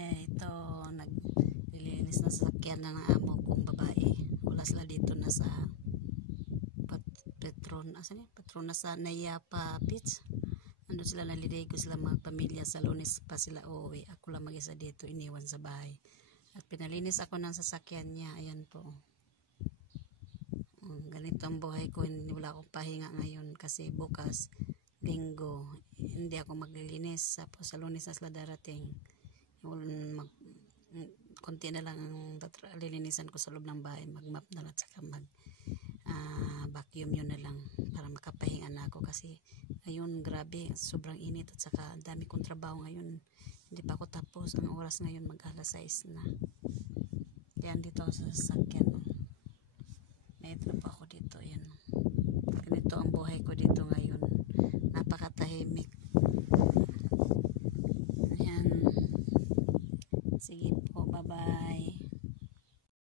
Ito, naglilinis na sasakyan ng amo kong babae. Wala sila dito na sa Petronas sa Nayapa Beach. Andun sila naliligo sila mga pamilya, sa Lunes pa sila uuwi. Ako lang mag-isa dito, iniwan sa bahay. At pinalinis ako ng sasakyan niya. Ayan po. Ganito ang buhay ko. Wala akong pahinga ngayon kasi bukas, Linggo, hindi ako maglilinis. Sa Lunes na sila darating. Konti na lang lilinisan ko sa loob ng bahay. Mag-map na lang at saka vacuum yun na lang para makapahinga na ako kasi ngayon grabe, sobrang init at saka dami kong trabaho ngayon. Hindi pa ako tapos. Ang oras ngayon mag-alas 6 na. Yan dito sa sasakyan. May trabaho ako dito. Yan. Ganito ang buhay ko dito ngayon. Napakatahimik. Yan. Sige po, bye-bye.